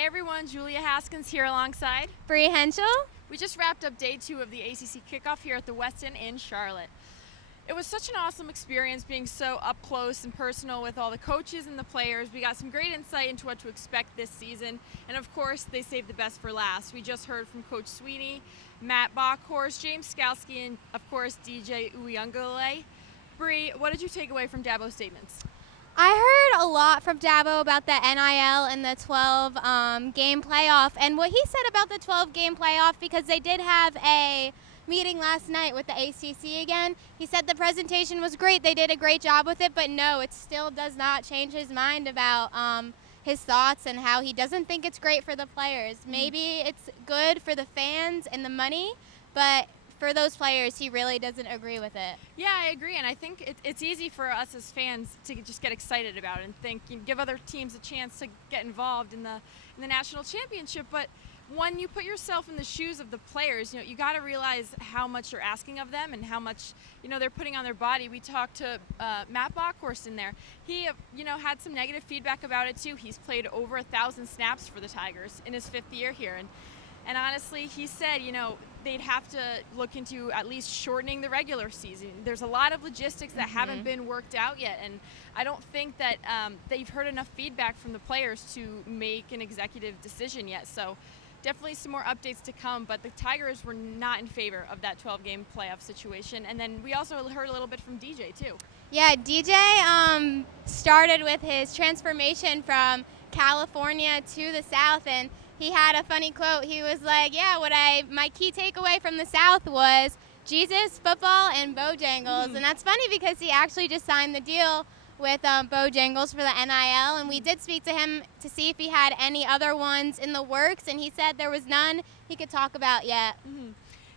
Hey everyone, Julia Haskins here alongside Bree Henschel. We just wrapped up day 2 of the ACC Kickoff here at the Westin in Charlotte. It was such an awesome experience being so up close and personal with all the coaches and the players. We got some great insight into what to expect this season, and of course they saved the best for last. We just heard from Coach Sweeney, Matt Bockhorst, James Skalski, and of course DJ Uyunglele. Bree, what did you take away from Dabo's statements? I heard a lot from Dabo about the NIL and the 12-game playoff, and what he said about the 12-game playoff, because they did have a meeting last night with the ACC again. He said the presentation was great, they did a great job with it, but no, it still does not change his mind about his thoughts and how he doesn't think it's great for the players. Maybe it's good for the fans and the money, but for those players, he really doesn't agree with it. Yeah, I agree, and I think it's easy for us as fans to just get excited about it and think, give other teams a chance to get involved in the national championship. But when you put yourself in the shoes of the players, you got to realize how much you're asking of them and how much they're putting on their body. We talked to Matt Bockhorst in there. He had some negative feedback about it too. He's played over 1,000 snaps for the Tigers in his 5th year here, and honestly, he said, they'd have to look into at least shortening the regular season. There's a lot of logistics that haven't been worked out yet, and I don't think that they've heard enough feedback from the players to make an executive decision yet. So definitely some more updates to come, but the Tigers were not in favor of that 12-game playoff situation. And then we also heard a little bit from DJ, too. Yeah, DJ started with his transformation from California to the South, and he had a funny quote. He was like, my key takeaway from the South was Jesus, football, and Bojangles. And that's funny because he actually just signed the deal with Bojangles for the NIL, and we did speak to him to see if he had any other ones in the works, and he said there was none he could talk about yet.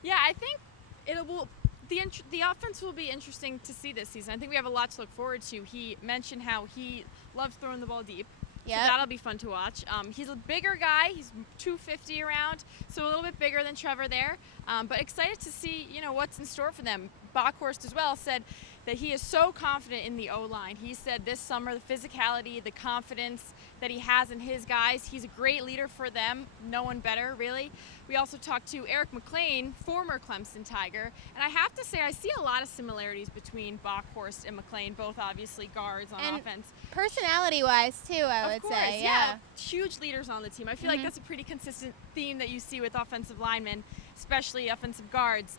Yeah, I think the offense will be interesting to see this season. I think we have a lot to look forward to. He mentioned how he loves throwing the ball deep. Yep. So that'll be fun to watch. He's a bigger guy. He's 250 around, so a little bit bigger than Trevor there. But excited to see, what's in store for them. Bockhorst as well said that he is so confident in the O-line. He said this summer the physicality, the confidence that he has in his guys, he's a great leader for them. No one better, really. We also talked to Eric McLean, former Clemson Tiger, and I have to say I see a lot of similarities between Bockhorst and McLean, both obviously guards on offense. Personality-wise, too, I would say. Yeah. Huge leaders on the team. I feel like that's a pretty consistent theme that you see with offensive linemen, especially offensive guards.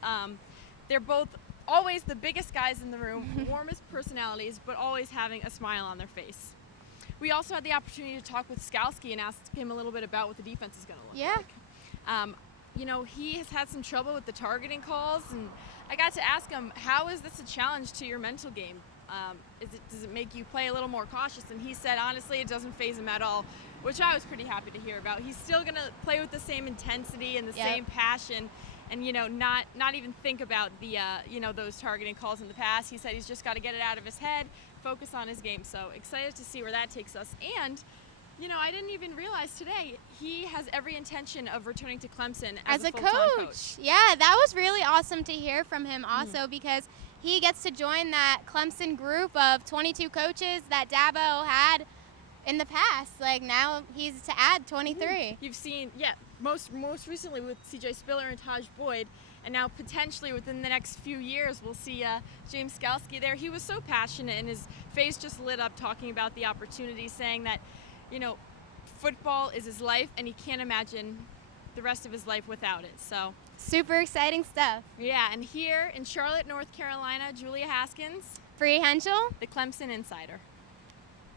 They're both always the biggest guys in the room, warmest personalities, but always having a smile on their face. We also had the opportunity to talk with Skalski and ask him a little bit about what the defense is going to look like. He has had some trouble with the targeting calls, and I got to ask him, how is this a challenge to your mental game? Does it make you play a little more cautious? And he said, honestly, it doesn't faze him at all, which I was pretty happy to hear about. He's still going to play with the same intensity and the same passion, and not even think about the those targeting calls in the past. He said he's just got to get it out of his head, focus on his game. So excited to see where that takes us. And I didn't even realize today he has every intention of returning to Clemson as a full-time coach. Yeah, that was really awesome to hear from him also, because he gets to join that Clemson group of 22 coaches that Dabo had in the past. Like, now he's to add 23. You've seen, most recently with C.J. Spiller and Taj Boyd, and now potentially within the next few years we'll see James Skalski there. He was so passionate, and his face just lit up talking about the opportunity, saying that, football is his life, and he can't imagine the rest of his life without it. So super exciting stuff. Yeah, and here in Charlotte, North Carolina, Julia Haskins, Bree Henschel, the Clemson Insider.